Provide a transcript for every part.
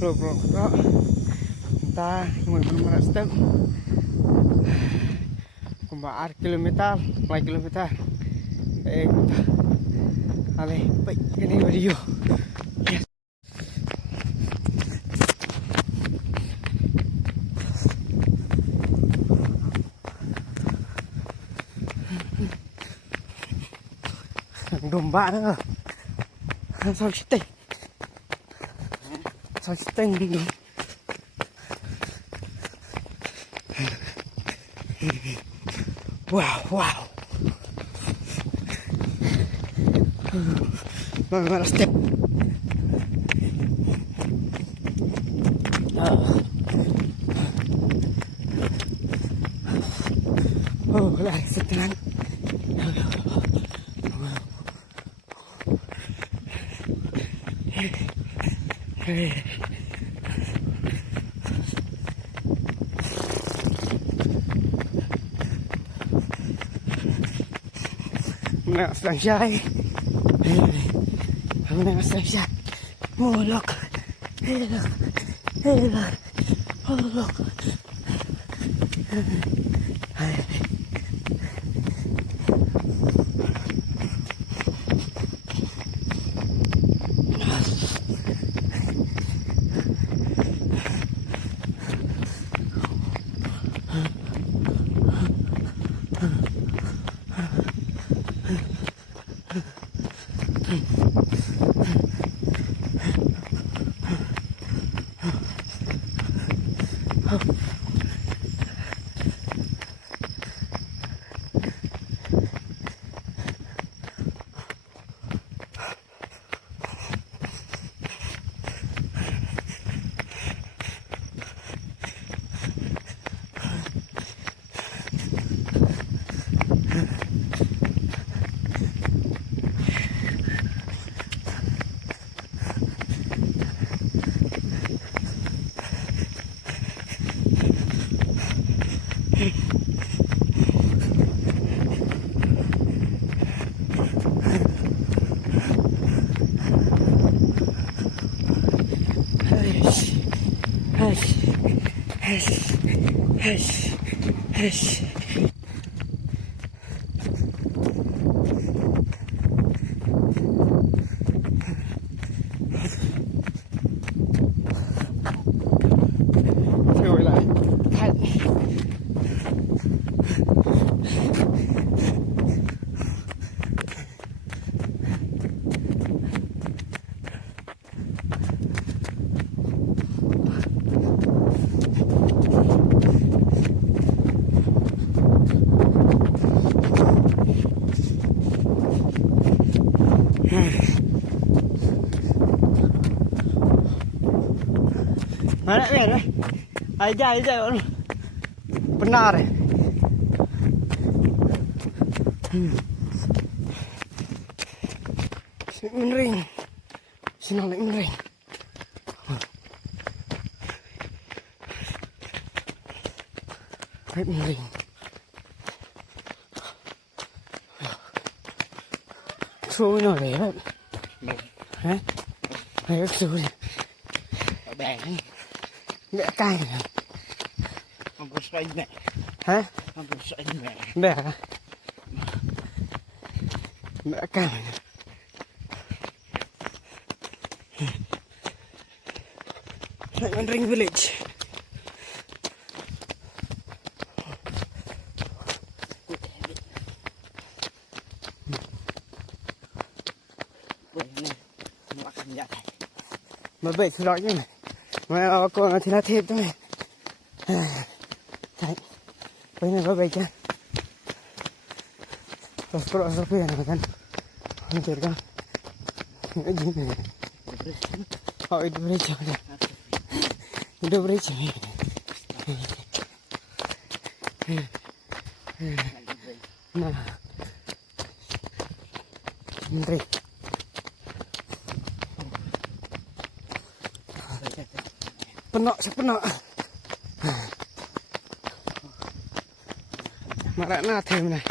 bro kok ta ngồi bên mana step kumbaar kilometer mulai kilometer ale baik ini video yes. Domba nữa sao chết sao chết đúng wow mana step lari setelan Nak sedang syai Nak sedang syai Mulok Elok Mulok Hush. Rồi lại thay mana kan? Aja benar. Menering, sinolek menering. Menering. Xui nó để hả? Hay xui. Bè mẹ cay này. Không có xoay mẹ. Hả? Không có xoay mẹ. Bè hả? Mẹ cay này. Lại Ring Village. Mà vậy thì nói như này mà còn thì là thêm thôi này đấy bây giờ có vậy chứ rồi có đoạn phía này kan không chết con cái gì này họ itu beri cari itu beri cari nah menteri penok marah na thêm này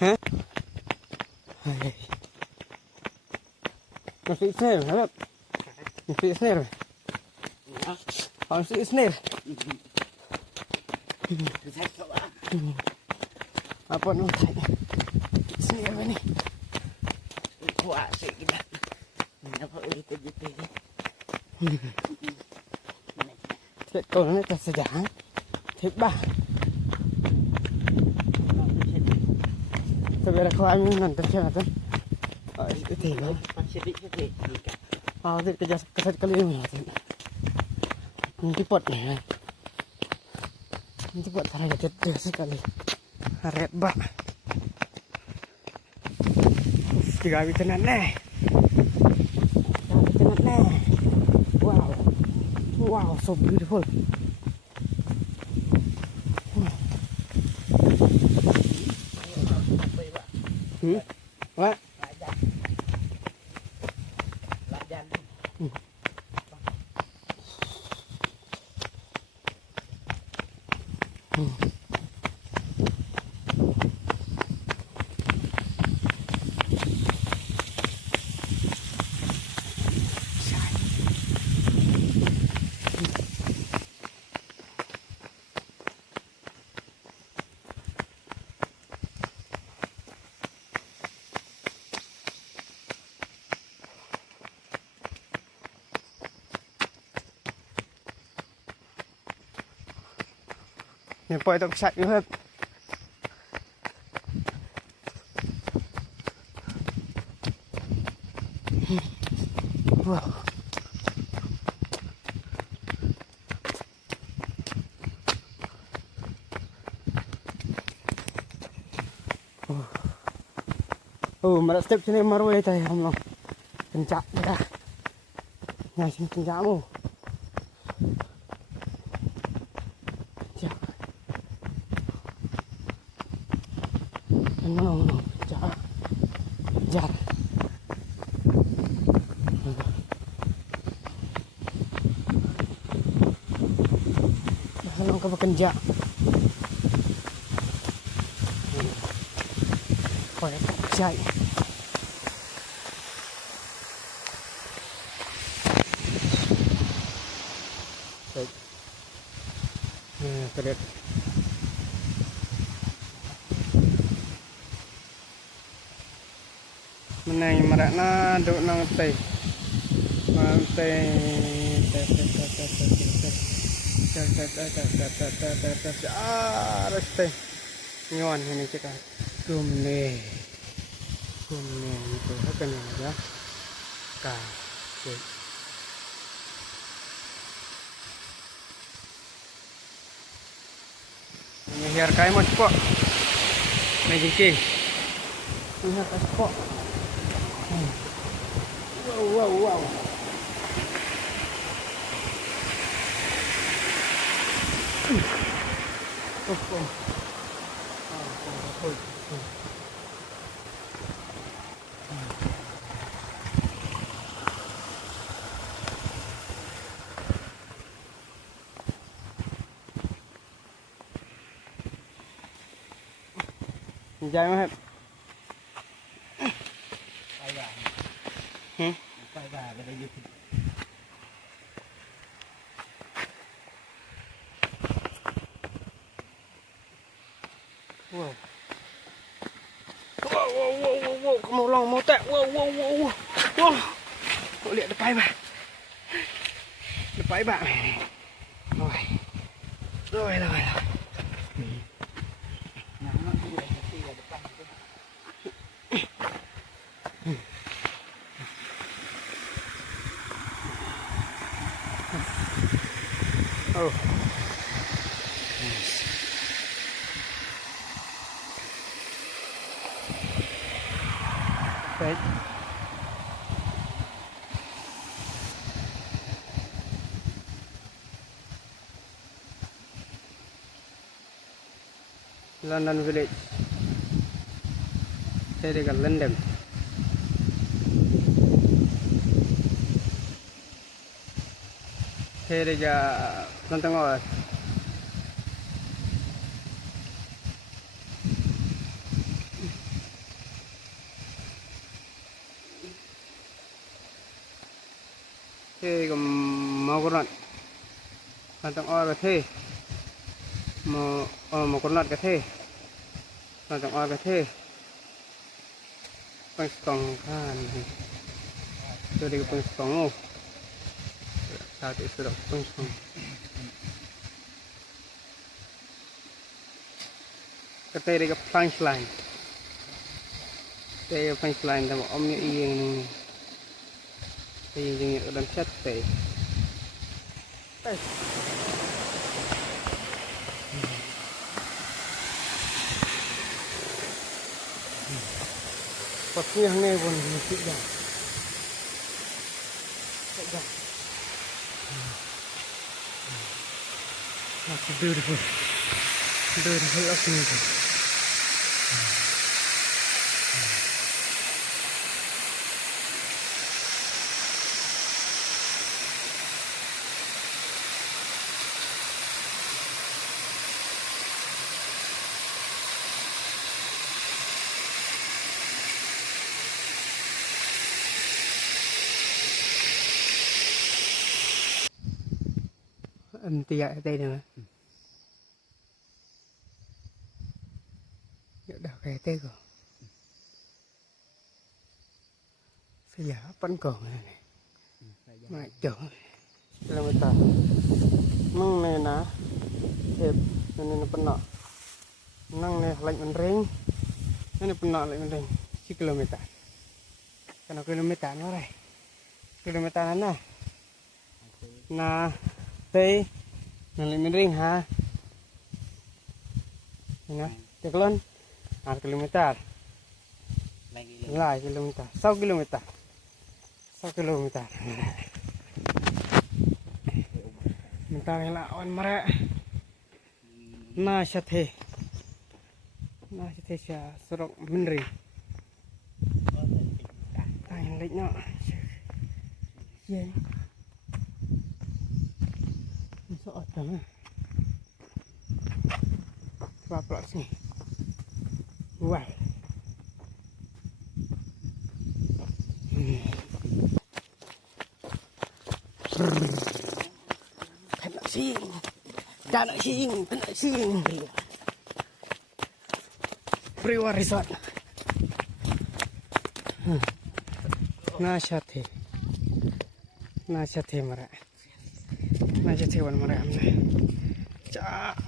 hả Masih snare, harap. Masih snare. Masih snare. Apa nutanya? Snare ini. Kuat sih kita. Kenapa itu gitu? Thế còn nó sẽ giảm thế ba tôi bây giờ không ăn nằm trên xe tên ở cái gì nữa thì cái cái liên này những cái bột này những cái bột này là tuyệt sekali red bak tiga biji nane wow wow so beautiful. What? Mình poi tóc sạch nữa hết. Wow. Mà đã step trên em maro đây thầy không lòng. Kencak dah. Nah, sini kencakmu. No, jar. Halong ka bekerja. Boleh kerja. Baik. Terlihat. Menang merakna duk nang teh. Mantai. Reste. Nyon ini kita. Gumne itu akan ya. Oke. Ini hiar kai mas po. Magic. Ini kas po. Wow. Dài mà hết. Quay vào cái đây. Wow. Mau lòng mau tẹo. Wow. Cậu liệt depan mà. Depan bạn này. Rồi. Oh. Baik. London Village. Saya dekat London. Saya dekat Lantangor. thế còn mau con lợn làm trong o cái thế một con lợn cái thế làm trong o cái thế bánh còng khan tôi đi bánh còng ngô sao thì sudah bánh còng cái tê đây cái punchline tê punchline là một ông như yên thì những đám chất tệ Pakai yang ni pun mesti dah. Dah. That's beautiful. Beautiful opportunity. Tiga đây nè, đào cái tê rồi, bây giờ vẫn còn này, mà chở, là người ta, măng này nè, thiệp, này nó phân nọ, măng này lạnh mình rinh, này phân nọ lạnh mình rinh, chỉ km, cái nó km nó đây, km nó nè, tê nanti mending ha ini cek lon 8 kilometer lai kilometer 6 kilometer 6 kilometer minta ngelawan mereka na syathe sya serok mendring tanya leknya ye soal tanah pelak sini wah kena sing Priwa Resort nasyathe mereka Naja tewan mereka, cah,